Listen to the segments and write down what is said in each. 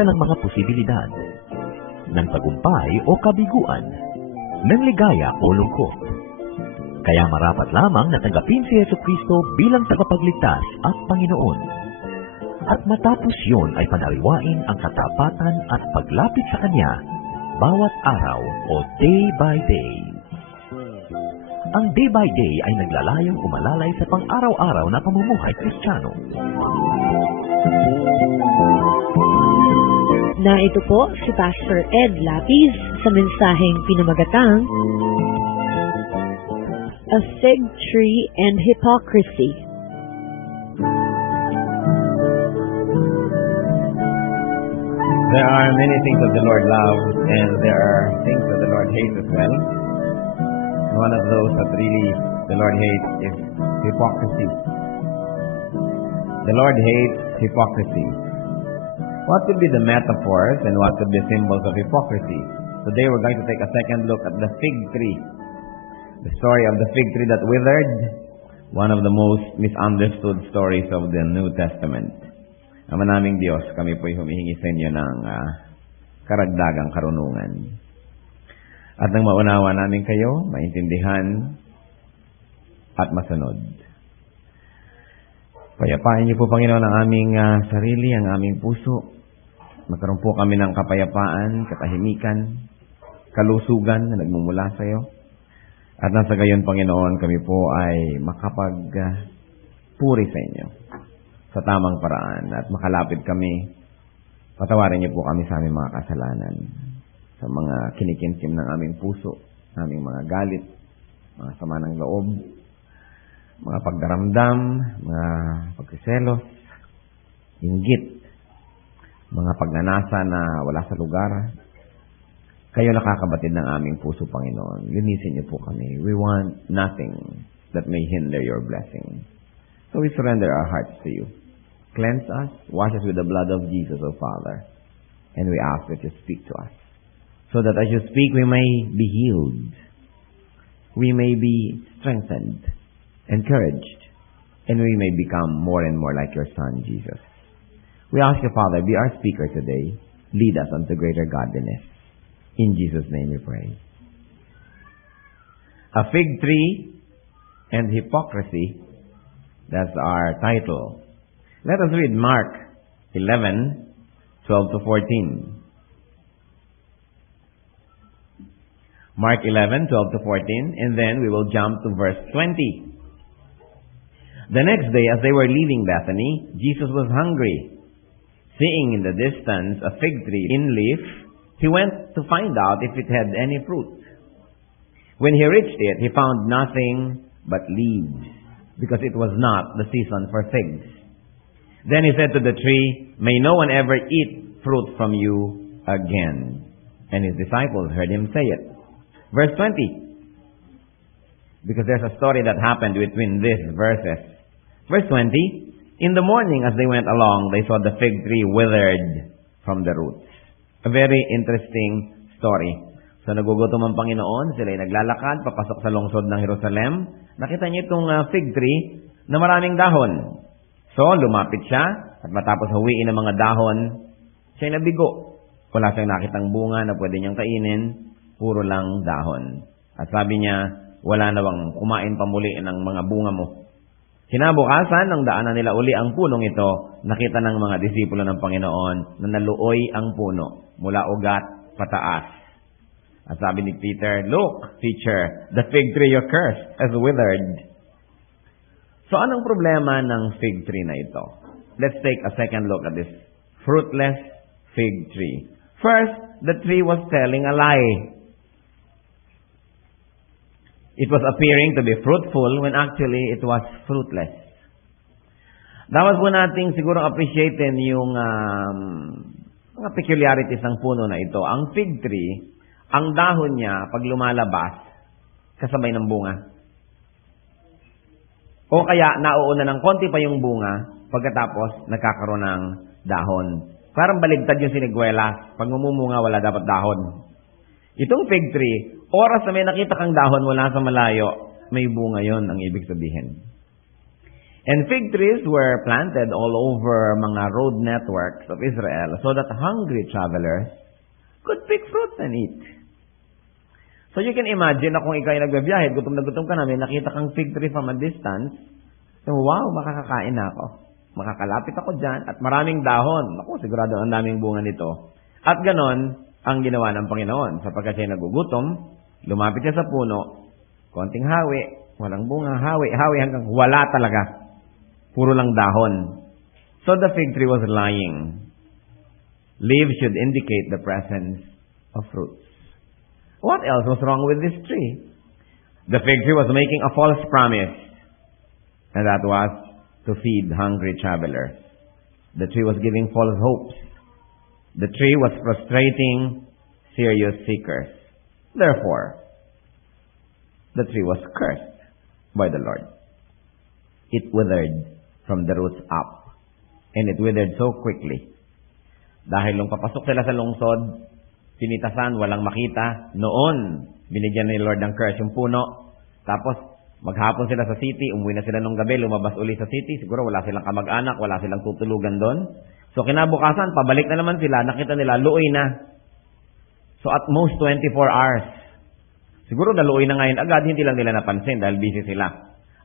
dalang mga posibilidad ng tagumpay o kabiguan, ng ligaya o lungkot. Kaya marapat lamang na tanggapin si Jesucristo bilang tagapagligtas at Panginoon. At matapos yun ay panariwain ang katapatan at paglapit sa Kanya bawat araw o day by day. Ang day by day ay naglalayong umalalay sa pang-araw-araw na pamumuhay Kristiyano. Na ito po si Pastor Ed Lapis sa mensaheng pinamagatang A Fig Tree and Hypocrisy. There are many things that the Lord loves, and there are things that the Lord hates as well. One of those that really the Lord hates is hypocrisy. The Lord hates hypocrisy. What could be the metaphors and what could be symbols of hypocrisy? Today we're going to take a second look at the fig tree. The story of the fig tree that withered, one of the most misunderstood stories of the New Testament. Ama naming Diyos, kami po'y humihingi sa inyo ng karagdagang karunungan. At nang maunawa namin kayo, maintindihan at masunod. Payapain niyo po, Panginoon, ang aming sarili, ang aming puso. Magkaroon po kami ng kapayapaan, katahimikan, kalusugan na nagmumula sa iyo. At nasa gayon, Panginoon, kami po ay makapagpuri sa inyo sa tamang paraan at makalapit kami. Patawarin niyo po kami sa aming mga kasalanan, sa mga kinikinkim ng aming puso, aming mga galit, mga sama ng loob, mga pagdaramdam, mga pagsiselos, inggit, mga pagnanasa na wala sa lugar. Kayo nakakabatid ng aming puso, Panginoon. Linisin niyo po kami. We want nothing that may hinder your blessing. So we surrender our hearts to you. Cleanse us, wash us with the blood of Jesus, O Father. And we ask that you speak to us. So that as you speak, we may be healed. We may be strengthened, encouraged, and we may become more and more like your Son, Jesus. We ask you, Father, be our speaker today. Lead us unto greater godliness. In Jesus' name we pray. A fig tree and hypocrisy. That's our title. Let us read Mark 11, 12 to 14. Mark 11, 12 to 14, and then we will jump to verse 20. The next day, as they were leaving Bethany, Jesus was hungry. Seeing in the distance a fig tree in leaf, he went to find out if it had any fruit. When he reached it, he found nothing but leaves, because it was not the season for figs. Then he said to the tree, "May no one ever eat fruit from you again." And his disciples heard him say it. Verse 20. Because there's a story that happened between these verses. Verse 20. In the morning as they went along, they saw the fig tree withered from the roots. A very interesting story. So nagugutom ang Panginoon, sila ay naglalakad papasok sa lungsod ng Jerusalem. Nakita niyo itong fig tree na maraming dahon. So, lumapit siya, at matapos hawiin ang mga dahon, siya'y nabigo. Wala siyang nakitang bunga na pwede niyang kainin, puro lang dahon. At sabi niya, wala na bang kumain pa muli ng mga bunga mo. Kinabukasan, nang daanan nila uli ang punong ito, nakita ng mga disipulo ng Panginoon na naluoy ang puno, mula ugat pataas. At sabi ni Peter, "Look, teacher, the fig tree you cursed has withered." So, anong problema ng fig tree na ito? Let's take a second look at this fruitless fig tree. First, the tree was telling a lie. It was appearing to be fruitful when actually it was fruitless. Dapat po nating siguro appreciatein yung mga peculiarities ng puno na ito. Ang fig tree, ang dahon niya, pag lumalabas, kasabay ng bunga. O kaya, nauuna ng konti pa yung bunga, pagkatapos, nagkakaroon ng dahon. Parang baligtad yung siniguelas. Pag mumumunga, wala dapat dahon. Itong fig tree, oras na may nakita kang dahon mula sa malayo, may bunga yon ang ibig sabihin. And fig trees were planted all over mga road networks of Israel so that hungry travelers could pick fruit and eat. So you can imagine na kung ikaw ay nagbabiyahe, gutom na gutom ka na, may nakita kang fig tree from a distance, so, wow, makakakain na ako. Makakalapit ako dyan at maraming dahon. Naku, sigurado ang daming bunga nito. At ganon ang ginawa ng Panginoon. Sapagkat siya nagugutom, lumapit siya sa puno, konting hawi, walang bunga, hawi hanggang wala talaga. Puro lang dahon. So the fig tree was lying. Leaves should indicate the presence of fruits. What else was wrong with this tree? The fig tree was making a false promise, and that was to feed hungry travelers. The tree was giving false hopes. The tree was frustrating serious seekers. Therefore, the tree was cursed by the Lord. It withered from the roots up, and it withered so quickly. Dahil nung papasok sila sa lungsod, pinitasan, walang makita. Noon, binigyan ni Lord ng curse yung puno. Tapos, maghapon sila sa city, umuwi na sila nung gabi, lumabas uli sa city. Siguro wala silang kamag-anak, wala silang tutulugan doon. So, kinabukasan, pabalik na naman sila. Nakita nila, luoy na. So, at most 24 hours. Siguro naluoy na ngayon agad, hindi lang nila napansin dahil busy sila.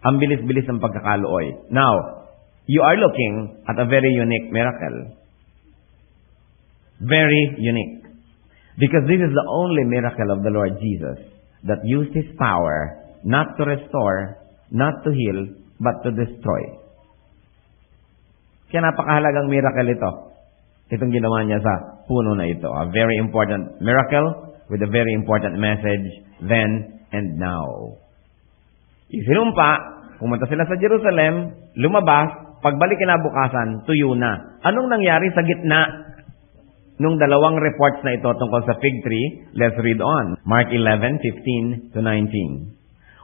Ang bilis-bilis ng pagkakaluoy. Now, you are looking at a very unique miracle. Very unique. Because this is the only miracle of the Lord Jesus that used His power not to restore, not to heal, but to destroy. Kaya napakahalagang miracle ito. Itong ginawa niya sa puno na ito. A very important miracle with a very important message then and now. Isinumpa, pumunta sila sa Jerusalem, lumabas, pagbalik kinabukasan, tuyo na. Anong nangyari sa gitna nung dalawang reports na ito tungkol sa fig tree? Let's read on. Mark 11:15-19.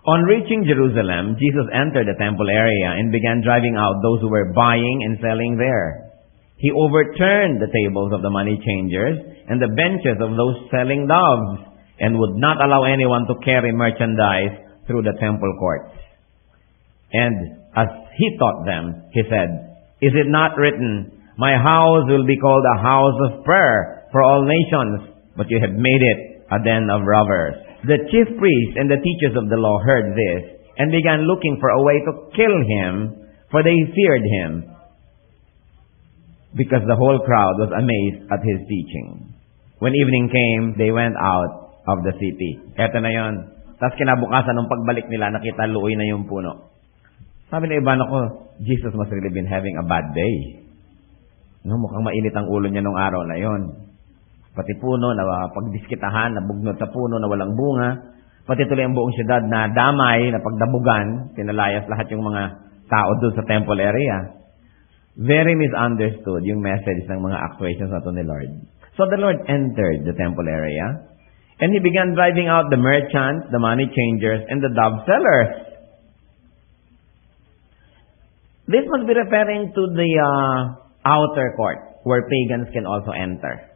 On reaching Jerusalem, Jesus entered the temple area and began driving out those who were buying and selling there. He overturned the tables of the money changers and the benches of those selling doves and would not allow anyone to carry merchandise through the temple courts. And as He taught them, He said, "Is it not written, 'My house will be called a house of prayer for all nations,' but you have made it a den of robbers." The chief priests and the teachers of the law heard this and began looking for a way to kill Him, for they feared Him, because the whole crowd was amazed at His teaching. When evening came, they went out of the city. Eto na yon. Tapos kinabukasan, nung pagbalik nila, nakita luoy na yung puno. Sabi ng iba, ako, Jesus must really been having a bad day. No, mukhang mainit ang ulo niya nung araw na yon. Pati puno na pagdiskitahan, nabugnot sa puno na walang bunga. Pati tuloy ang buong syudad na damay, na pagdabugan, pinalayas lahat yung mga tao doon sa temple area. Very misunderstood yung message ng mga actuations na ito ni Lord. So the Lord entered the temple area and He began driving out the merchants, the money changers, and the dove sellers. This must be referring to the outer court where pagans can also enter.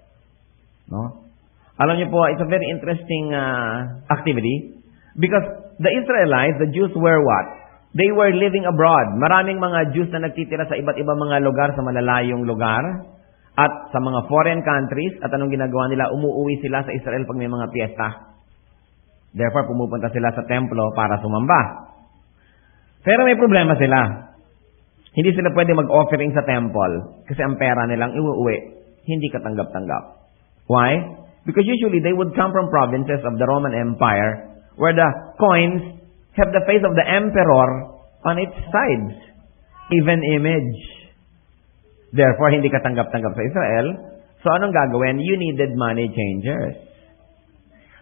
No? Alam niyo po, it's a very interesting activity because the Israelites, the Jews were what? They were living abroad. Maraming mga Jews na nagtitira sa iba't ibang mga lugar, sa malalayong lugar, at sa mga foreign countries. At anong ginagawa nila? Umuuwi sila sa Israel pag may mga piyesta. Therefore, pumupunta sila sa templo para sumamba. Pero may problema sila. Hindi sila pwede mag-offering sa temple kasi ang pera nilang iuuwi, hindi katanggap-tanggap. Why? Because usually they would come from provinces of the Roman Empire where the coins have the face of the emperor on its sides. Even image. Therefore, hindi katanggap-tanggap sa Israel. So, anong gagawin? You needed money changers.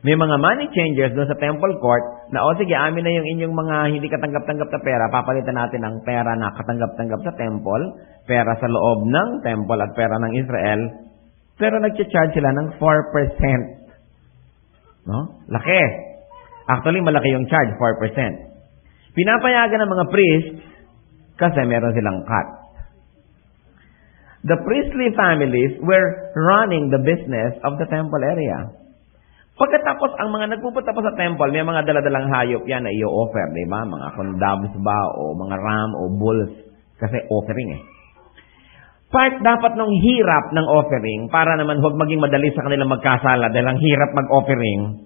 May mga money changers doon sa temple court na, sige, amin na yung inyong mga hindi katanggap-tanggap na pera, papalitan natin ang pera na katanggap-tanggap sa temple, pera sa loob ng temple at pera ng Israel, pero nag-charge sila ng 4%. No? Laki. Actually, malaki yung charge, 4%. Pinapayagan ng mga priests kasi meron silang cut. The priestly families were running the business of the temple area. Pagkatapos, ang mga nagpupunta pa sa temple, may mga daladalang hayop yan na i-offer, di ba? Mga condobs ba, o mga ram, o bulls. Kasi offering eh. Part dapat ng hirap ng offering, para naman huwag maging madali sa kanilang magkasala dahil ang hirap mag-offering.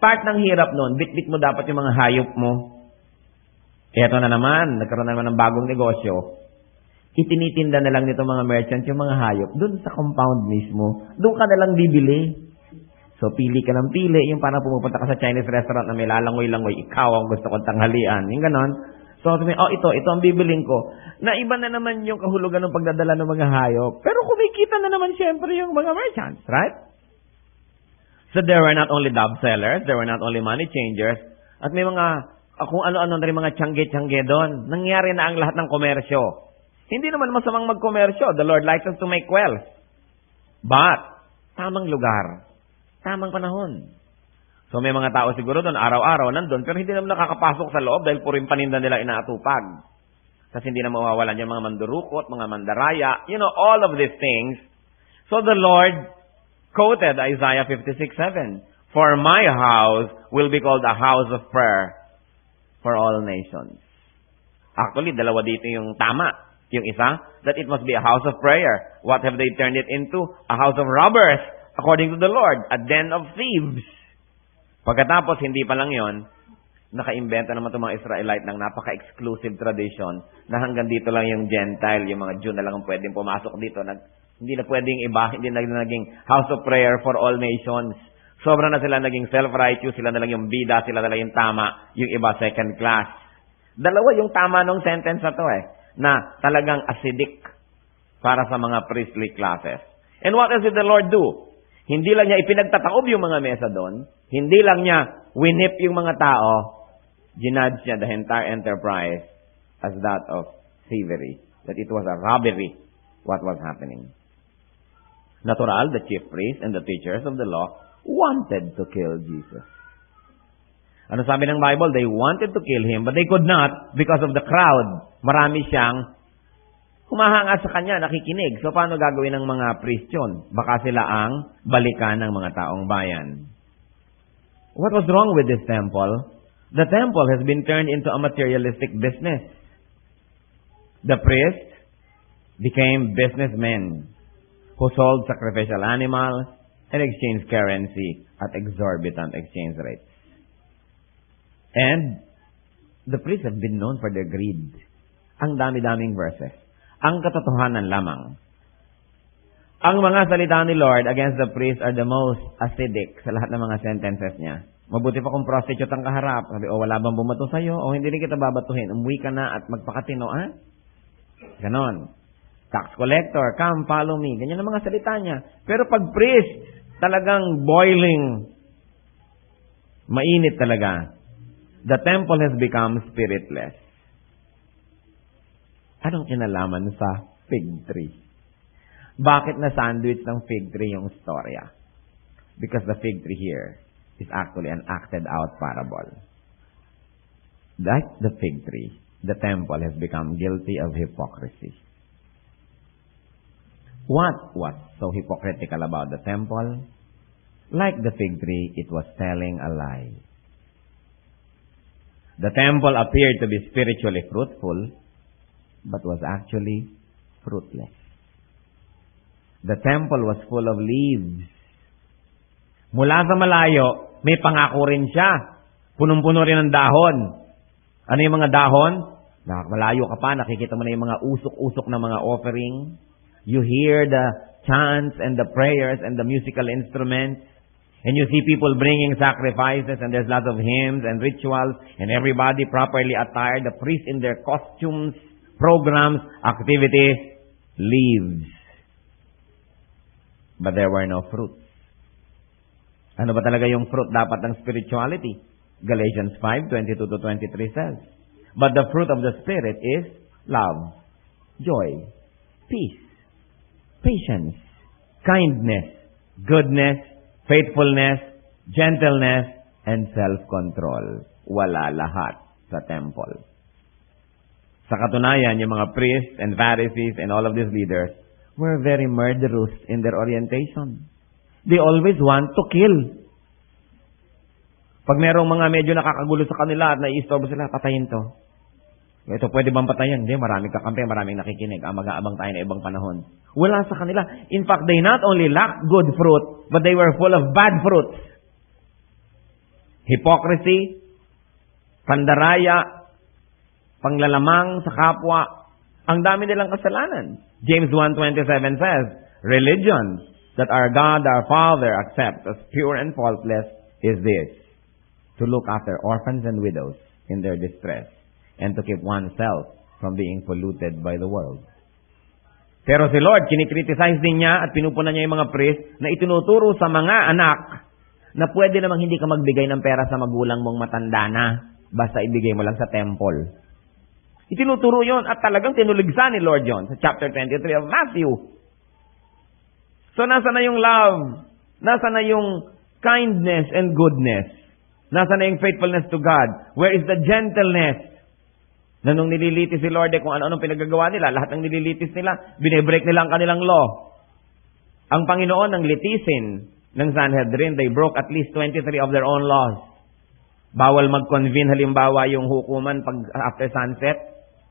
Part ng hirap nun, bit-bit mo dapat yung mga hayop mo. Eto na naman, nagkaroon na naman ng bagong negosyo. Itinitinda na lang nito mga merchants yung mga hayop dun sa compound mismo. Doon ka na lang bibili. So, pili ka ng pili. Yung parang pumupunta ka sa Chinese restaurant na may lalangoy-langoy, ikaw ang gusto kong tanghalian. Yung ganon. So, sabi, ito ang bibiling ko. Naiba na naman yung kahulugan ng pagdadala ng mga hayop. Pero kumikita na naman siyempre yung mga merchants, right? So, there were not only dove sellers, there were not only money changers, at may mga, kung ano-ano na rin mga tiyangge-tiyangge doon. Nangyari na ang lahat ng komersyo. Hindi naman masamang magkomersyo. The Lord likes us to make wealth. But, tamang lugar. Tamang panahon. So may mga tao siguro doon, araw-araw nandun, pero hindi naman nakakapasok sa loob dahil puring paninda nila inaatupag. Kasi hindi na mawawalan yung mga mandurukot, mga mandaraya, all of these things. So the Lord quoted Isaiah 56:7, "For my house will be called a house of prayer for all nations." Actually, dalawa dito yung tama. Yung isa, that it must be a house of prayer. What have they turned it into? A house of robbers. According to the Lord, a den of thieves. Pagkatapos, hindi pa lang yon, nakaimbenta naman itong mga Israelite ng napaka-exclusive tradition na hanggang dito lang yung Gentile, yung mga Jew na lang ang pwedeng pumasok dito. Hindi na pwedeng iba, hindi na naging house of prayer for all nations. Sobra na sila naging self-righteous, sila na lang yung bida, sila na lang yung tama, yung iba second class. Dalawa yung tama ng sentence na to na talagang acidic para sa mga priestly classes. And what does the Lord do? Hindi lang niya ipinagtataob yung mga mesa doon. Hindi lang niya winip yung mga tao. Ginudge niya the entire enterprise as that of thievery. That it was a robbery what was happening. Natural, the chief priests and the teachers of the law wanted to kill Jesus. Ano sabi ng Bible? They wanted to kill Him, but they could not because of the crowd. Marami siyang humahanga sa kanya, nakikinig. So, paano gagawin ng mga priest yun? Baka sila ang balikan ng mga taong bayan. What was wrong with this temple? The temple has been turned into a materialistic business. The priests became businessmen who sold sacrificial animals and exchanged currency at exorbitant exchange rates. And the priests have been known for their greed. Ang dami-daming verses. Ang katotohanan lamang. Ang mga salita ni Lord against the priest are the most acidic sa lahat ng mga sentences niya. Mabuti pa kung prostitute ang kaharap. Sabi, wala bang bumato sa'yo? O hindi rin kita babatuhin. Umuwi ka na at magpakatino, Ganon. Tax collector, come, follow me. Ganyan ang mga salita niya. Pero pag priest, talagang boiling. Mainit talaga. The temple has become spiritless. Anong kinalaman sa fig tree? Bakit na sandwich ng fig tree yung storya? Because the fig tree here is actually an acted out parable. Like the fig tree, the temple has become guilty of hypocrisy. What was so hypocritical about the temple? Like the fig tree, it was telling a lie. The temple appeared to be spiritually fruitful, but was actually fruitless. The temple was full of leaves. Mula sa malayo, may pangako rin siya. Punong-puno rin ng dahon. Ano yung mga dahon? Malayo ka pa, nakikita mo na yung mga usok-usok na mga offering. You hear the chants and the prayers and the musical instruments. And you see people bringing sacrifices, and there's lots of hymns and rituals, and everybody properly attired, the priests in their costumes, programs, activities, leaves. But there were no fruits. Ano ba talaga yung fruit dapat ng spirituality? Galatians 5:22-23 says, "But the fruit of the Spirit is love, joy, peace, patience, kindness, goodness, faithfulness, gentleness, and self-control." Wala lahat sa temple. Sa katunayan, yung mga priests and Pharisees and all of these leaders were very murderous in their orientation. They always want to kill. Pag merong mga medyo nakakagulo sa kanila at naiistorbo sila, patayin to. Ito, pwede bang patayin? Hindi, maraming kakampi, maraming nakikinig. Mag-aabang tayo na ibang panahon. Wala sa kanila. In fact, they not only lacked good fruit, but they were full of bad fruits. Hypocrisy, pandaraya, panglalamang sa kapwa. Ang dami nilang kasalanan. James 1:27 says, religion that our God, our Father, accepts as pure and faultless is this, to look after orphans and widows in their distress, and to keep oneself from being polluted by the world. Pero si Lord, kinikriticize din niya at pinupunan niya yung mga priest na itinuturo sa mga anak na pwede namang hindi ka magbigay ng pera sa magulang mong matanda na, basta ibigay mo lang sa temple. Itinuturo yon at talagang tinuligsan ni Lord John sa chapter 23 of Matthew. So nasa na yung love? Nasa na yung kindness and goodness? Nasa na yung faithfulness to God? Where is the gentleness? Na nung nililitis si Lord, kung ano-anong pinagagawa nila, lahat ng nililitis nila, binibreak nila ang kanilang law. Ang Panginoon nang litisin ng Sanhedrin, they broke at least 23 of their own laws. Bawal mag-convene halimbawa yung hukuman pag after sunset.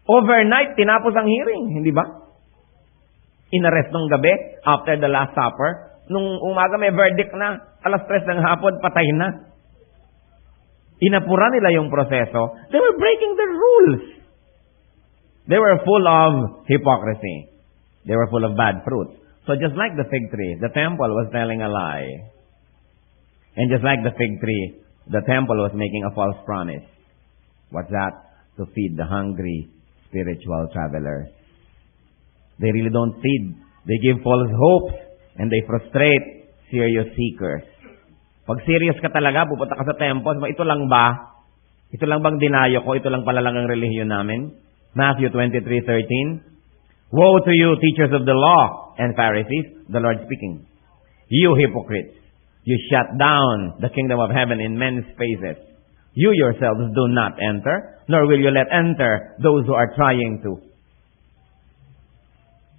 Overnight, tinapos ang hearing, hindi ba? Inarrest nung gabi, after the Last Supper. Nung umaga may verdict na, 3:00 ng hapon, patay na. Inapura nila yung proseso. They were breaking the rules. They were full of hypocrisy. They were full of bad fruit. So just like the fig tree, the temple was telling a lie. And just like the fig tree, the temple was making a false promise. What's that? To feed the hungry spiritual travelers. They really don't feed. They give false hopes and they frustrate serious seekers. Pag serious ka talaga, pupunta ka sa temple, ito lang ba? Ito lang bang dinayo ko? Ito lang pala lang ang relihiyon namin? Matthew 23:13. Woe to you, teachers of the law and Pharisees, the Lord speaking. You hypocrites, you shut down the kingdom of heaven in men's faces. You yourselves do not enter, nor will you let enter those who are trying to.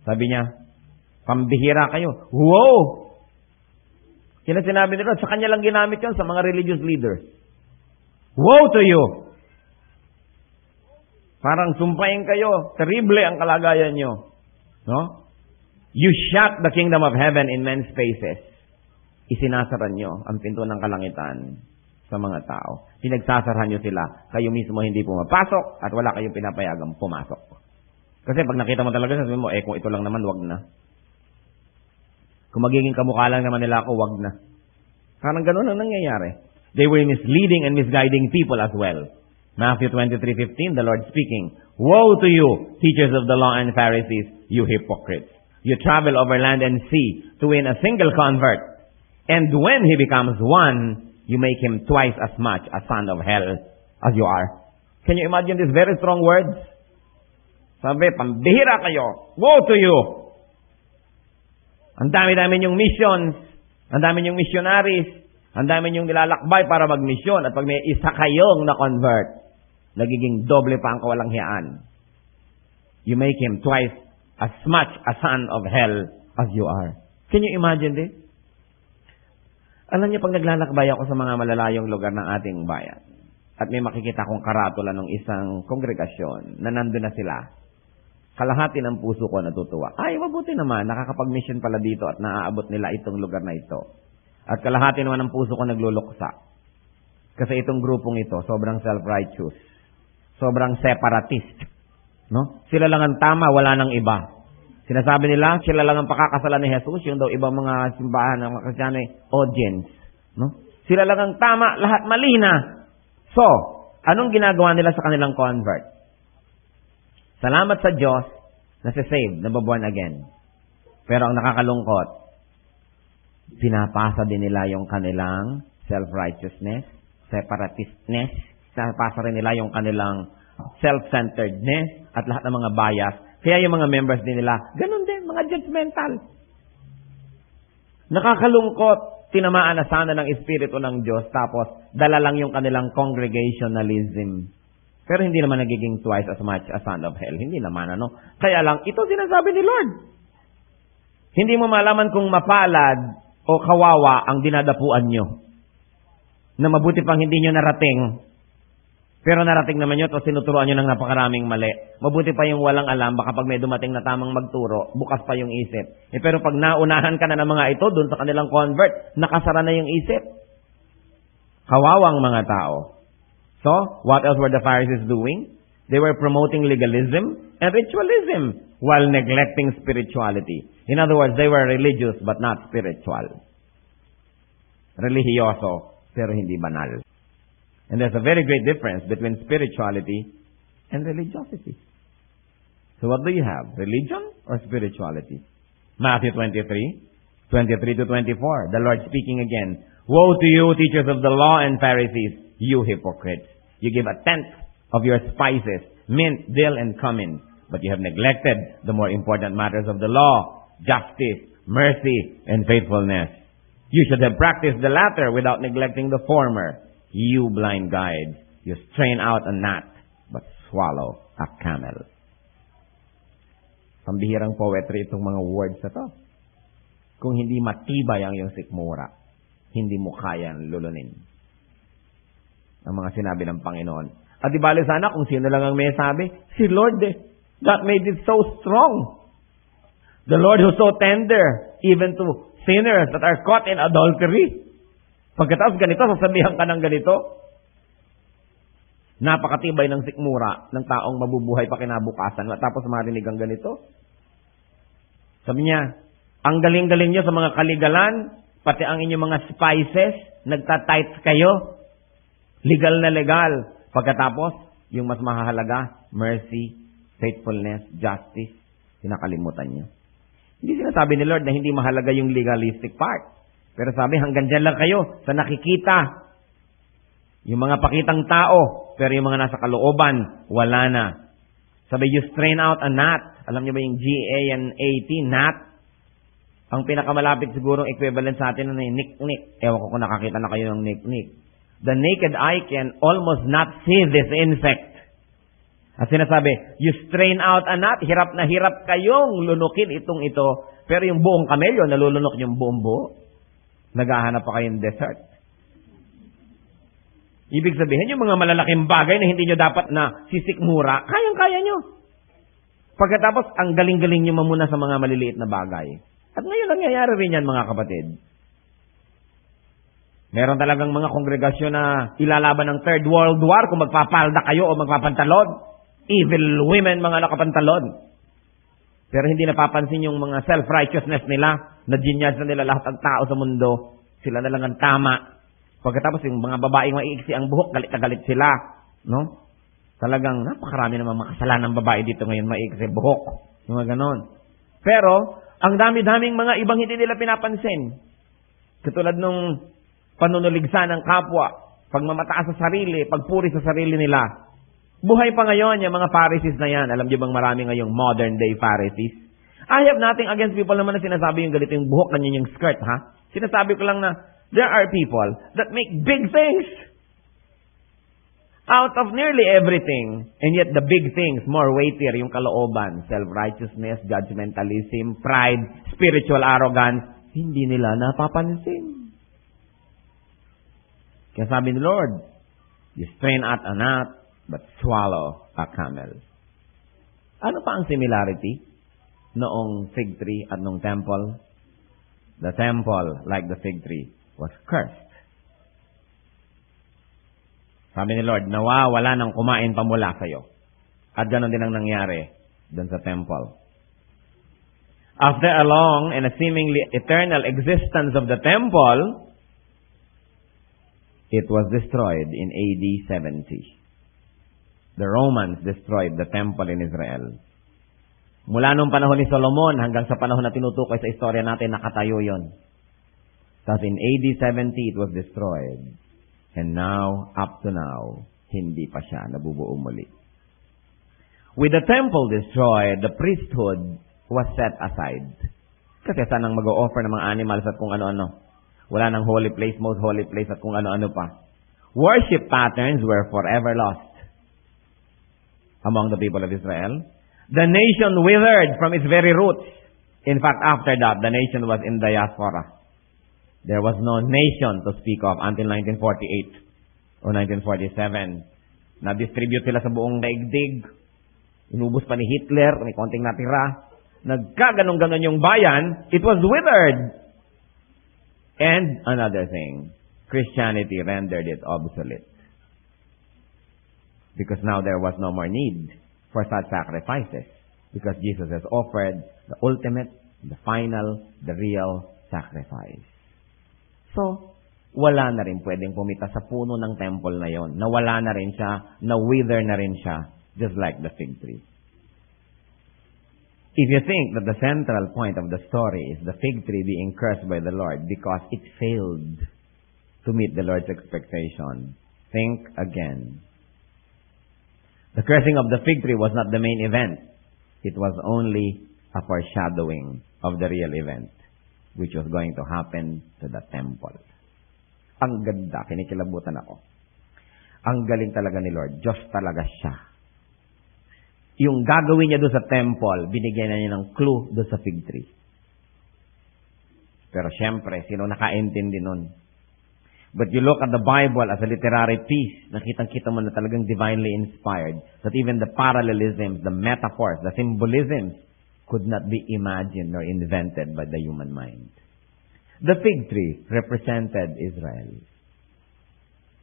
Sabi niya, pambihira kayo. Woe! Yan ang sinabi ni Lord. Sa kanya lang ginamit yun sa mga religious leaders. Woe to you! Parang sumpayin kayo. Terrible ang kalagayan nyo. No? You shut the kingdom of heaven in men's faces. Isinasara nyo ang pinto ng kalangitan sa mga tao. Pinagsasarahan nyo sila. Kayo mismo hindi pumapasok at wala kayong pinapayagang pumasok. Kasi pag nakita mo talaga, sabi mo, kung ito lang naman, wag na. Kung magiging kamukha lang naman nila ako, wag na. Parang ganun ang nangyayari. They were misleading and misguiding people as well. Matthew 23:15, the Lord speaking, Woe to you, teachers of the law and Pharisees, you hypocrites! You travel over land and sea to win a single convert. And when he becomes one, you make him twice as much a son of hell as you are. Can you imagine these very strong words? Sabi, pambihira kayo. Woe to you! Ang dami-dami niyong missions, ang dami niyong missionaries, ang dami niyong nilalakbay para mag-mission, at pag may isa kayong na-convert, nagiging doble pa ang kawalanghiyaan. You make him twice as much a son of hell as you are. Can you imagine this? Alam niyo, pag naglalakbay ako sa mga malalayong lugar ng ating bayan, at may makikita akong karatula ng isang kongregasyon na nandun na sila, kalahati ng puso ko natutuwa. Ay, mabuti naman, nakakapag-mission pala dito at naaabot nila itong lugar na ito. At kalahati naman ng puso ko nagluluksa. Kasi itong grupong ito, sobrang self-righteous. Sobrang separatist. No? Sila lang ang tama, wala nang iba. Sinasabi nila, sila lang ang pakakasalan ni Jesus, yung daw ibang mga simbahan ng mga Kristiyano, audience. No? Sila lang ang tama, lahat mali na. So, anong ginagawa nila sa kanilang convert? Salamat sa Diyos, nasa-save, nababorn again. Pero ang nakakalungkot, pinapasa din nila yung kanilang self-righteousness, separatistness, pinapasa rin nila yung kanilang self-centeredness, at lahat ng mga bias. Kaya yung mga members din nila, ganun din, mga judgmental. Nakakalungkot, tinamaan na sana ng Espiritu ng Diyos, tapos dala lang yung kanilang congregationalism. Pero hindi naman nagiging twice as much a son of hell. Hindi naman, ano? Kaya lang, ito sinasabi ni Lord. Hindi mo malaman kung mapalad o kawawa ang dinadapuan nyo. na mabuti pang hindi nyo narating. Pero narating naman nyo, tapos sinuturuan nyo ng napakaraming mali. Mabuti pa yung walang alam, baka pag may dumating na tamang magturo, bukas pa yung isip. Pero pag naunahan ka na ng mga ito, dun sa kanilang convert, nakasara na yung isip. Kawawang mga tao. So, what else were the Pharisees doing? They were promoting legalism and ritualism while neglecting spirituality. In other words, they were religious but not spiritual. Religioso, pero hindi banal. And there's a very great difference between spirituality and religiosity. So what do you have? Religion or spirituality? Matthew 23 to 24. The Lord speaking again. Woe to you, teachers of the law and Pharisees, you hypocrites! You give a tenth of your spices, mint, dill, and cumin, but you have neglected the more important matters of the law, justice, mercy, and faithfulness. You should have practiced the latter without neglecting the former. You blind guides, you strain out a gnat, but swallow a camel. Pambihirang poetry itong mga words na to. Kung hindi matibay ang iyong sikmura, hindi mo kayang lulunin ang mga sinabi ng Panginoon. At di bali sana kung sino lang ang may sabi, si Lord that made it so strong. The Lord who's so tender, even to sinners that are caught in adultery. Pagkatapos ganito, sasabihan ka ng ganito. Napakatibay ng sikmura ng taong mabubuhay pa kinabukasan tapos marinig ang ganito. Sabi niya, ang galing-galing niyo sa mga kaligalan, pati ang inyong mga spices, nagtatight kayo. Legal na legal. Pagkatapos, yung mas mahalaga, mercy, faithfulness, justice, pinakalimutan niyo. Hindi sinasabi ni Lord na hindi mahalaga yung legalistic part. Pero sabi, hanggang dyan lang kayo sa nakikita. Yung mga pakitang tao, pero yung mga nasa kalooban, wala na. Sabi, you strain out a gnat. Alam niyo ba yung G-A-N-A-T, gnat? Ang pinakamalapit sigurong equivalent sa atin na yung nick-nick. Ewan ko kung nakakita na kayo ng nick-nick. The naked eye can almost not see this insect. At sinasabi, you strain out a gnat. Hirap na hirap kayong lunukin itong ito. Pero yung buong kamelyo, nalulunok yung buong buo. Naghahanap pa kayong dessert. Ibig sabihin, yung mga malalaking bagay na hindi nyo dapat na sisikmura, kayang-kaya nyo. Pagkatapos, ang galing-galing nyo mamuna sa mga maliliit na bagay. At ngayon, nangyayari rin yan, mga kapatid. Meron talagang mga kongregasyon na ilalaban ng Third World War kung magpapalda kayo o magpapantalon. Evil women, mga nakapantalon. Pero hindi napapansin yung mga self-righteousness nila, na ginyas na nila lahat ng tao sa mundo. Sila na lang ang tama. Pagkatapos yung mga babaeng maiiksi ang buhok, galit na galit sila. No? Talagang napakarami naman mga kasalanan ng babae dito ngayon, maiiksi buhok. Yung mga ganon. Pero, ang dami-daming mga ibang hindi nila pinapansin. Katulad nung panunuligsa ng kapwa, pagmamataas sa sarili, pagpuri sa sarili nila. Buhay pa ngayon yung mga Pharisees na yan. Alam niyo bang marami ngayong modern day Pharisees? I have nothing against people naman na sinasabi yung ganito yung buhok, ganyan yung skirt, ha? Sinasabi ko lang na there are people that make big things out of nearly everything. And yet the big things, more weightier, yung kalooban, self-righteousness, judgmentalism, pride, spiritual arrogance, hindi nila napapansin. Kaya sabi ni Lord, you strain out a gnat, but swallow a camel. Ano pa ang similarity noong fig tree at noong temple? The temple, like the fig tree, was cursed. Sabi ni Lord, wala nang kumain pa mula sa'yo. At ganon din ang nangyari doon sa temple. After a long and a seemingly eternal existence of the temple, it was destroyed in AD 70. The Romans destroyed the temple in Israel. Mula nung panahon ni Solomon hanggang sa panahon na tinutukoy sa istorya natin, nakatayo yon. Tapos in AD 70, it was destroyed. And now, up to now, hindi pa siya nabubuo muli. With the temple destroyed, the priesthood was set aside. Kasi saan ang mag-o-offer ng mga animals at kung ano-ano. Wala nang holy place, most holy place at kung ano-ano pa. Worship patterns were forever lost among the people of Israel. The nation withered from its very roots. In fact, after that, the nation was in diaspora. There was no nation to speak of until 1948 or 1947. Na-distribute sila sa buong daigdig. Inubos pa ni Hitler, may konting natira. Nagkaganong-ganon yung bayan, it was withered. And another thing, Christianity rendered it obsolete. Because now there was no more need for such sacrifices. Because Jesus has offered the ultimate, the final, the real sacrifice. So, wala na rin pwedeng pumita sa puno ng temple na yon. Nawala na rin siya, na-wither na rin siya, just like the fig tree. If you think that the central point of the story is the fig tree being cursed by the Lord because it failed to meet the Lord's expectation, think again. The cursing of the fig tree was not the main event. It was only a foreshadowing of the real event, which was going to happen to the temple. Ang ganda, kinikilabutan ako. Ang galing talaga ni Lord. Diyos talaga siya. Yung gagawin niya doon sa temple, binigyan na niya ng clue doon sa fig tree. Pero syempre, sino nakaintindi nun? But you look at the Bible as a literary piece, nakitang-kita mo na talagang divinely inspired, that even the parallelisms, the metaphors, the symbolisms could not be imagined or invented by the human mind. The fig tree represented Israel.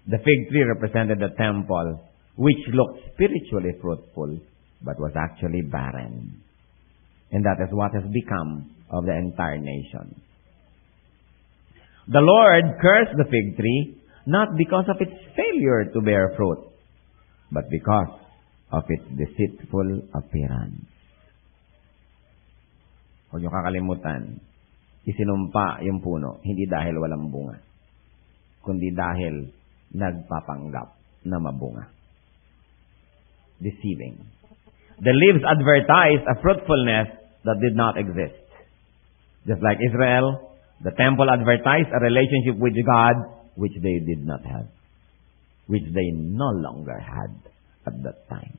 The fig tree represented the temple, which looked spiritually fruitful, but was actually barren. And that is what has become of the entire nation. The Lord cursed the fig tree, not because of its failure to bear fruit, but because of its deceitful appearance. Huwag niyo kakalimutan, isinumpa yung puno, hindi dahil walang bunga, kundi dahil nagpapanggap na mabunga. Deceiving. The leaves advertised a fruitfulness that did not exist. Just like Israel, the temple advertised a relationship with God which they did not have, which they no longer had at that time.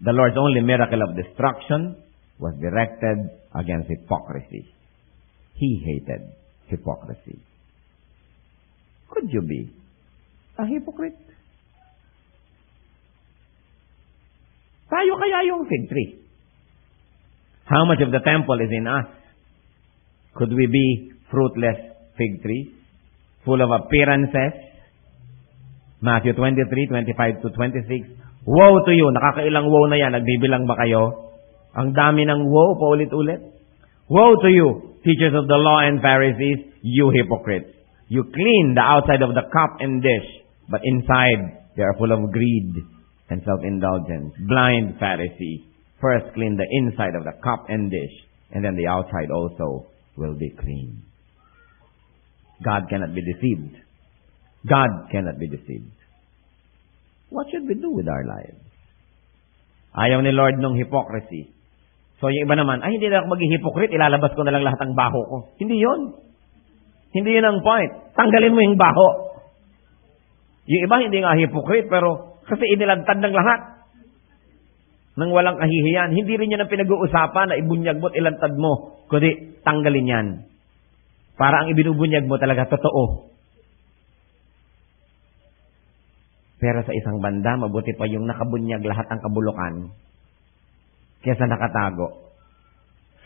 The Lord's only miracle of destruction was directed against hypocrisy. He hated hypocrisy. Could you be a hypocrite? Tayo kaya yung fig tree? How much of the temple is in us? Could we be fruitless fig trees, full of appearances? Matthew 23:25 to 26. Woe to you! Nakakailang woe na yan. Nagbibilang ba kayo? Ang dami ng woe, paulit-ulit. Woe to you, teachers of the law and Pharisees, you hypocrites! You clean the outside of the cup and dish, but inside they are full of greed and self-indulgence. Blind Pharisee, first clean the inside of the cup and dish, and then the outside also will be clean. God cannot be deceived. God cannot be deceived. What should we do with our lives? Ayaw ni Lord ng hypocrisy. So yung iba naman, ay hindi na ako maging hypocrite, ilalabas ko na lang lahat ng baho ko. Hindi yun. Hindi yun ang point. Tanggalin mo yung baho. Yung iba hindi nga hypocrite, pero kasi inilantad ng lahat. Nang walang kahihiyan. Hindi rin yan ang pinag-uusapan na ibunyag mo at ilantad mo. Kundi tanggalin yan. Para ang ibinubunyag mo talaga totoo. Pero sa isang banda, mabuti pa yung nakabunyag lahat ng kabulukan kaysa nakatago.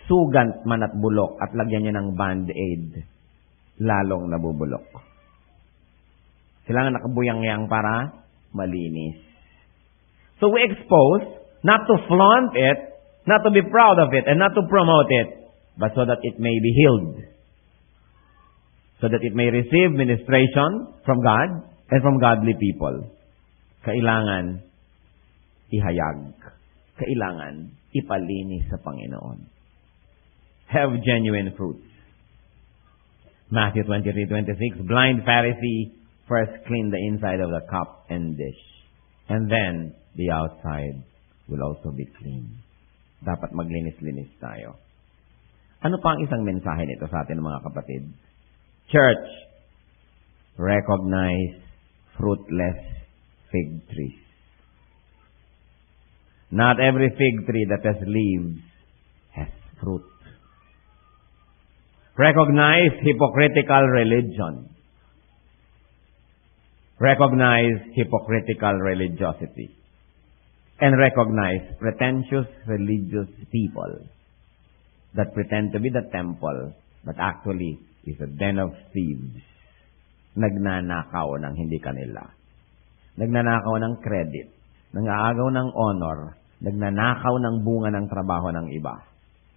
Sugant man at bulok at lagyan niya ng band-aid, lalong nabubulok. Sila nga nakabuyang-yang para malinis. So we expose, not to flaunt it, not to be proud of it, and not to promote it, but so that it may be healed. So that it may receive ministration from God and from godly people. Kailangan ihayag. Kailangan ipalinis sa Panginoon. Have genuine fruits. Matthew 23:26, blind Pharisee, first clean the inside of the cup and dish, and then the outside will also be clean. Dapat maglinis-linis tayo. Ano pa ang isang mensahe nito sa atin, mga kapatid? Church, recognize fruitless fig trees. Not every fig tree that has leaves has fruit. Recognize hypocritical religion. Recognize hypocritical religiosity. And recognize pretentious religious people that pretend to be the temple but actually is a den of thieves. Nagnanakaw ng hindi kanila. Nagnanakaw ng credit. Nangaagaw ng honor. Nagnanakaw ng bunga ng trabaho ng iba.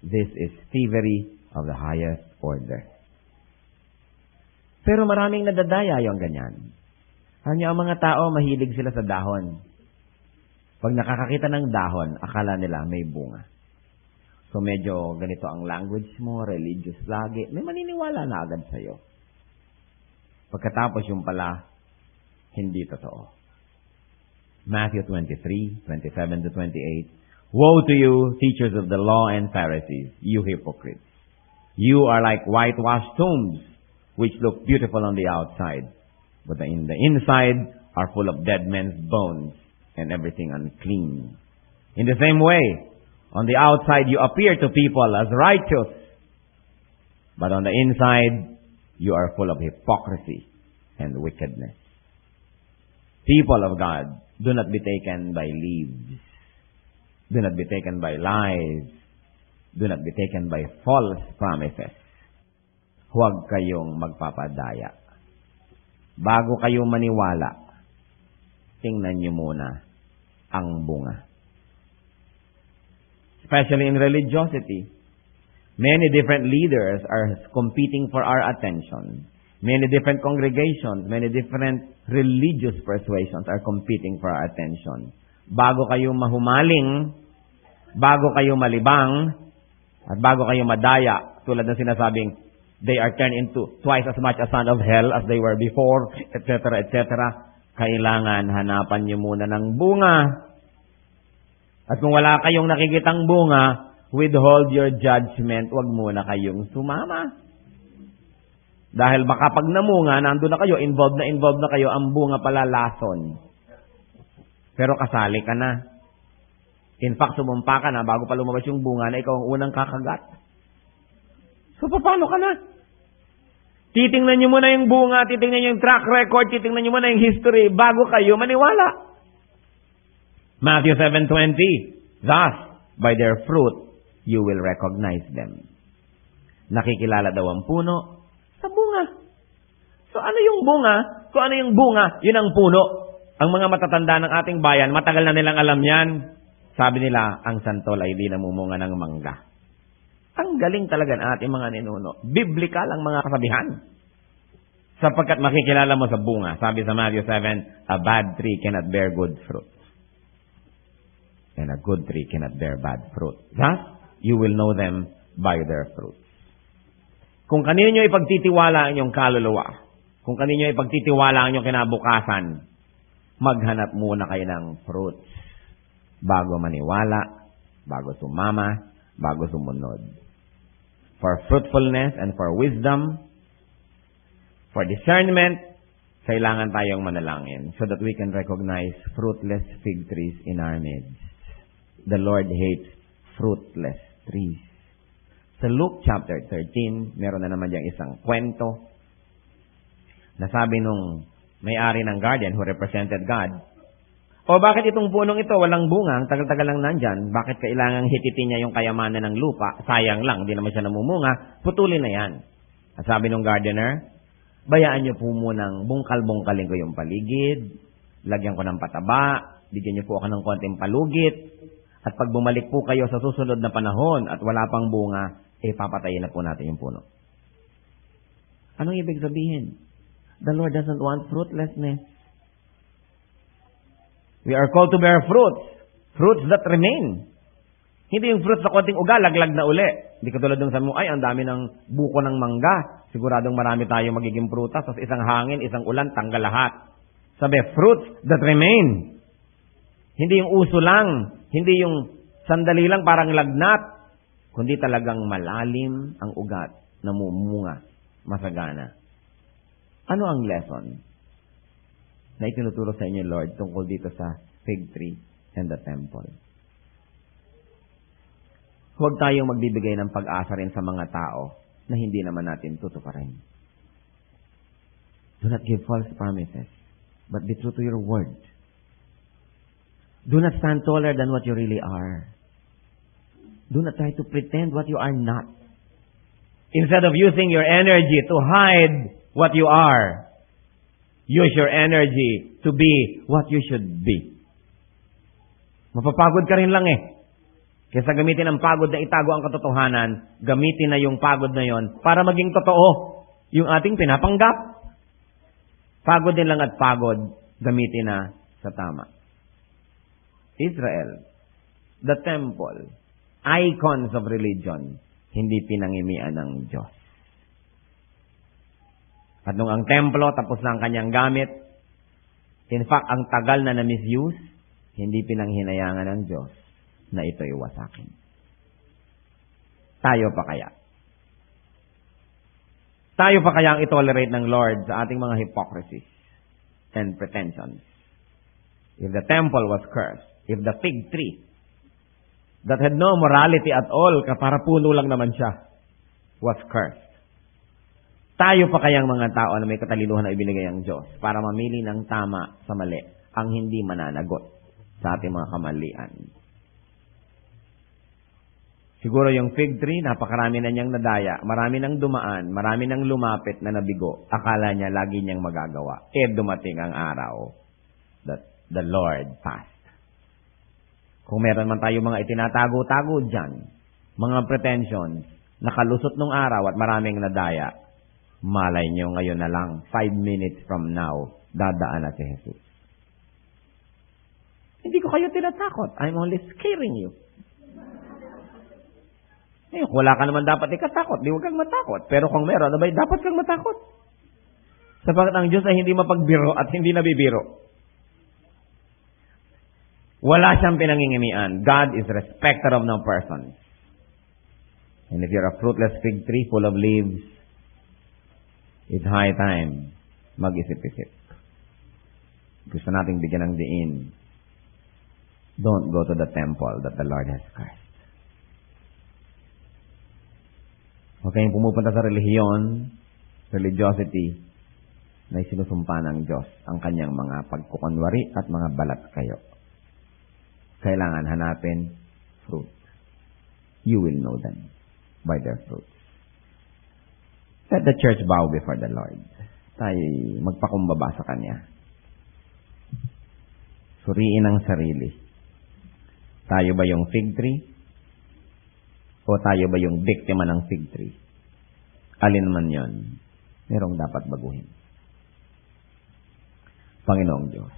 This is thievery of the highest order. Pero maraming nadadaya yung ganyan. Ang mga tao, mahilig sila sa dahon. Pag nakakakita ng dahon, akala nila may bunga. So medyo ganito ang language mo, religious lagi, may maniniwala na agad sa'yo. Pagkatapos yung pala, hindi totoo. Matthew 23:27-28. Woe to you, teachers of the law and Pharisees, you hypocrites! You are like whitewashed tombs, which look beautiful on the outside, but in the inside are full of dead men's bones and everything unclean. In the same way, on the outside you appear to people as righteous, but on the inside you are full of hypocrisy and wickedness. People of God, do not be taken by leaves. Do not be taken by lies. Do not be taken by false promises. Huwag kayong magpapadaya. Bago kayo maniwala, tingnan niyo muna ang bunga. Especially in religiosity, many different leaders are competing for our attention. Many different congregations, many different religious persuasions are competing for our attention. Bago kayo mahumaling, bago kayo malibang, at bago kayo madaya, tulad ng sinasabing, they are turned into twice as much a son of hell as they were before, etc., etc. Kailangan hanapan niyo muna ng bunga. At kung wala kayong nakikitang bunga, withhold your judgment. Huwag muna kayong sumama. Dahil baka pag namunga, nandun na kayo, involved na kayo, ang bunga pala lason. Pero kasali ka na. In fact, sumumpa ka na bago pa lumabas yung bunga na ikaw ang unang kakagat. So, paano ka na? Titingnan nyo muna yung bunga, titingnan nyo yung track record, titingnan nyo muna yung history bago kayo maniwala. Matthew 7:20. Thus, by their fruit, you will recognize them. Nakikilala daw ang puno sa bunga. So ano yung bunga? Kung ano yung bunga, yun ang puno. Ang mga matatanda ng ating bayan, matagal na nilang alam yan. Sabi nila, ang santol ay di namumunga ng mangga. Ang galing talaga ng ating mga ninuno. Biblical ang mga kasabihan. Sapagkat makikilala mo sa bunga. Sabi sa Matthew 7, a bad tree cannot bear good fruit. And a good tree cannot bear bad fruit. Thus, you will know them by their fruit. Kung kanino nyo ipagtitiwala ang inyong kaluluwa, kung kanino nyo ipagtitiwala ang inyong kinabukasan, maghanap muna kayo ng fruits bago maniwala, bago sumama, bago sumunod. For fruitfulness and for wisdom, for discernment, kailangan tayong manalangin so that we can recognize fruitless fig trees in our midst. The Lord hates fruitless trees. Sa Luke chapter 13, meron na naman diyang isang kwento na sabi nung may-ari ng garden who represented God, o bakit itong punong ito walang bunga, ang tagal-tagal lang nandyan, bakit kailangang hititin niya yung kayamanan ng lupa, sayang lang, hindi naman siya namumunga, putulin na yan. At sabi nung gardener, bayaan niyo po munang bungkal-bungkalin ko yung paligid, lagyan ko ng pataba, bigyan niyo po ako ng konting palugit, at pag bumalik po kayo sa susunod na panahon at wala pang bunga, papatayin na po natin yung puno. Anong ibig sabihin? The Lord doesn't want fruitlessness. We are called to bear fruits. Fruits that remain. Hindi yung fruits na konting uga, laglag na uli. Hindi katulad ng sabi mo, ay, ang dami ng buko ng mangga. Siguradong marami tayong magiging prutas. Tapos isang hangin, isang ulan, tanggal lahat. Sabi, fruits that remain. Hindi yung uso lang. Hindi yung sandali lang parang lagnat. Kundi talagang malalim ang ugat na mumunga, masagana. Ano ang lesson na itinuturo sa inyo, Lord, tungkol dito sa fig tree and the temple? Huwag tayong magbibigay ng pag-asa rin sa mga tao na hindi naman natin tutuparin. Do not give false promises, but be true to your word. Do not stand taller than what you really are. Do not try to pretend what you are not. Instead of using your energy to hide what you are, use your energy to be what you should be. Mapapagod ka rin lang eh. Kaysa gamitin ang pagod na itago ang katotohanan, gamitin na yung pagod na yon para maging totoo yung ating pinapanggap. Pagod din lang at pagod, gamitin na sa tama. Israel, the temple, icons of religion, hindi pinangimian ng Diyos. At nung ang templo, tapos na ang kanyang gamit, in fact, ang tagal na na-misuse, hindi pinanghinayangan ng Diyos na ito'y wasakin. Tayo pa kaya? Tayo pa kaya ang itolerate ng Lord sa ating mga hypocrisies and pretensions? If the temple was cursed, if the fig tree that had no morality at all, kapara puno lang naman siya, was cursed, tayo pa kayang mga tao na may katalinuhan na ibinigay ang Diyos para mamili ng tama sa mali, ang hindi mananagot sa ating mga kamalian? Siguro yung fig tree, napakarami na niyang nadaya, marami nang dumaan, marami nang lumapit na nabigo. Akala niya lagi niyang magagawa. Dumating ang araw that the Lord passed. Kung meron man tayo mga itinatago-tago dyan, mga pretensions, nakalusot nung araw at maraming nadaya, malay niyo ngayon na lang, 5 minutes from now, dadaan na si Jesus. Hindi ko kayo tinatakot. I'm only scaring you. Wala ka naman dapat ikatakot. Di huwag kang matakot. Pero kung meron, abay, dapat kang matakot. Sapagkat ang Diyos ay hindi mapagbiro at hindi nabibiro. Wala siyang pinangingimian. God is respecter of no persons. And if you're a fruitless fig tree full of leaves, it's high time mag-isip-isip. Gusto nating bigyan ng diin. Don't go to the temple that the Lord has cursed. Huwag kayong pumupunta sa religiosity na isinusumpa ng Diyos ang kanyang mga pagkukunwari at mga balat kayo. Kailangan hanapin fruit. You will know them by their fruits. Let the church bow before the Lord. Tayo magpakumbaba sa Kanya. Suriin ang sarili. Tayo ba yung fig tree? O tayo ba yung biktima ng fig tree? Alin man yon, merong dapat baguhin. Panginoong Diyos,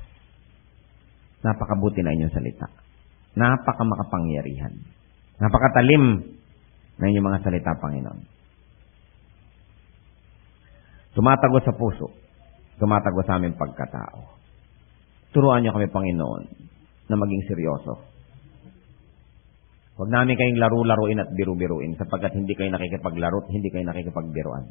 napakabuti na inyong salita. Napakamakapangyarihan. Napakatalim na inyong mga salita, Panginoon. Tumatago sa puso. Tumatago sa aming pagkatao. Turuan niyo kami, Panginoon, na maging seryoso. Huwag namin kayong laro-laruin at biru-biruin sapagkat hindi kayo nakikipaglaro at hindi kayo nakikipagbiruan.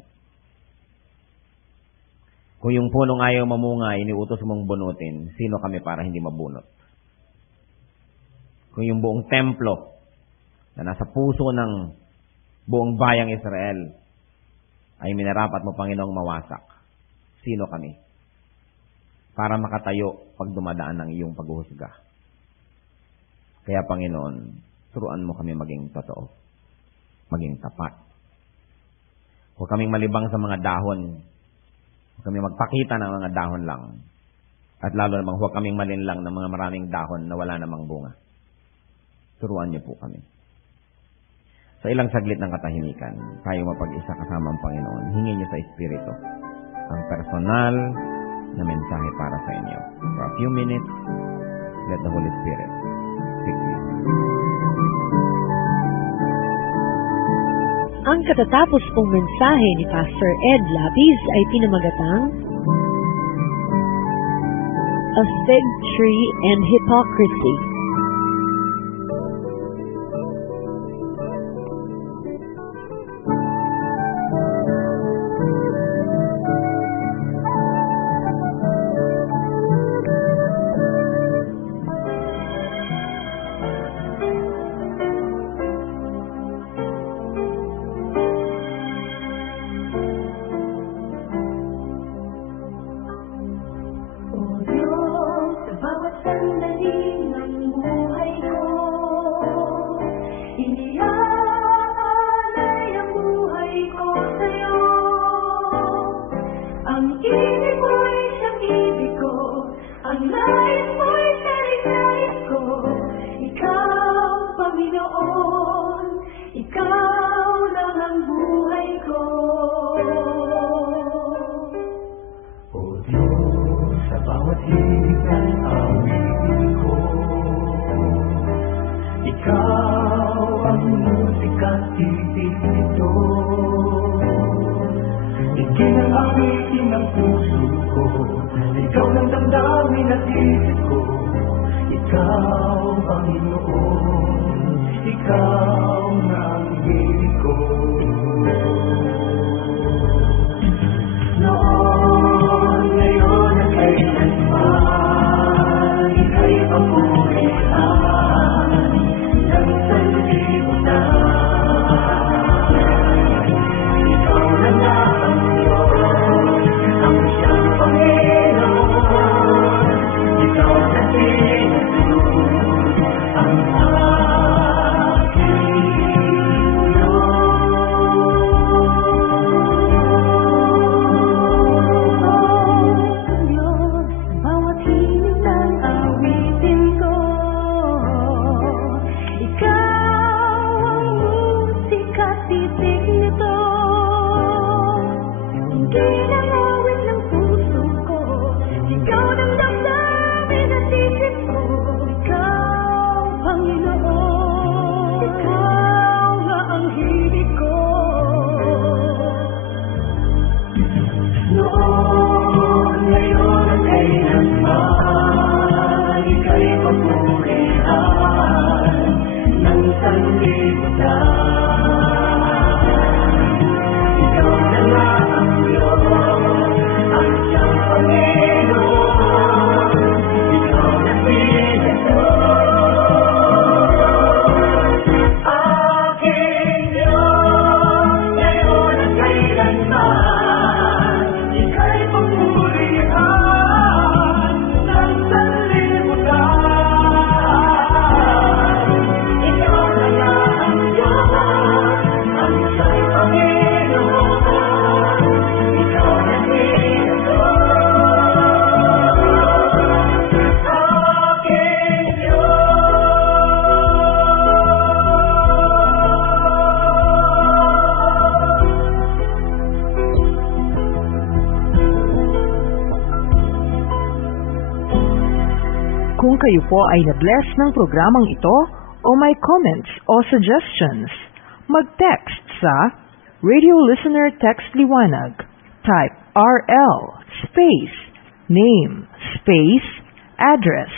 Kung yung punong ayaw mamungay, iniutos mong bunutin, sino kami para hindi mabunot? Kung yung buong templo na nasa puso ng buong bayang Israel ay minarapat mo, Panginoong, mawasak, sino kami para makatayo pag dumadaan ng iyong paghuhusga? Kaya, Panginoon, turuan mo kami maging totoo, maging tapat. Huwag kaming malibang sa mga dahon. Huwag kaming magpakita ng mga dahon lang. At lalo namang huwag kaming malinlang ng mga maraming dahon na wala namang bunga. Turuan niyo po kami. Sa ilang saglit ng katahimikan, tayo mapag-isa kasama ang Panginoon. Hingin niyo sa Espiritu ang personal na mensahe para sa inyo. For a few minutes, let the Holy Spirit speak to you. Ang katatapos pong mensahe ni Pastor Ed Lapis ay pinamagatang A Fig Tree and Hypocrisy. Ang nais mo'y nais ko, ikaw, Panginoon, ikaw lang ang buhay ko. O Diyos, sa bawat hilig ng awitin ko, ikaw ang musika't titig nito. Ikinang awitin ng puso ko, ikaw lang damdamin at isip ko. Ikaw, Panginoon, ikaw na ang hilig ko. Noon, ngayon at kailanman, ika'y papurihan ng sanlibutan. Ikaw na nga ang Diyos, ang siyang Panginoon. Ikaw na sinunod ang aking Diyos, bawat hiling ng awitin ko, ikaw ang musika't titig nito. Hindi lang awit ng puso ko, ikaw ang damdamin at isip ko. Ikaw, Panginoon, ikaw nga ang hilig ko. Noon, ngayon at kailanman, ika'y papurihan ng sanlibutan. Ikaw na nga ang Diyos, ang siyang Panginoon. Ikaw na sinunod aking Diyos, ngayon at kailanman. Ika'y papurihan ng sanlibutan. Ikaw na nga ang Diyos, ang siyang Panginoon. Ikaw na sinunod aking Kung kayo po ay na-bless ng programang ito o may comments o suggestions, mag-text sa Radio Listener Text Liwanag. Type RL space name space address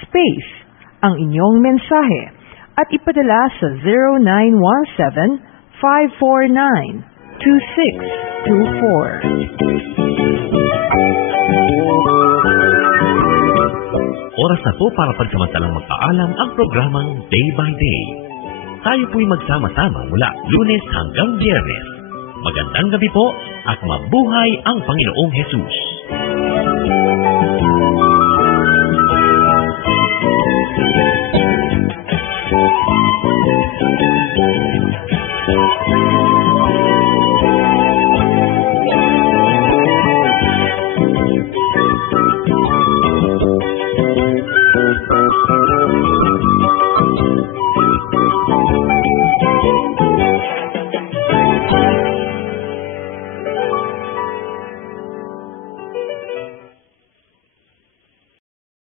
space ang inyong mensahe at ipadala sa 0917-549-2624. Oras na po para pagsamantalang magpaalam ang programang Day by Day. Tayo po'y magsama-sama mula Lunes hanggang Biyernes. Magandang gabi po at mabuhay ang Panginoong Hesus.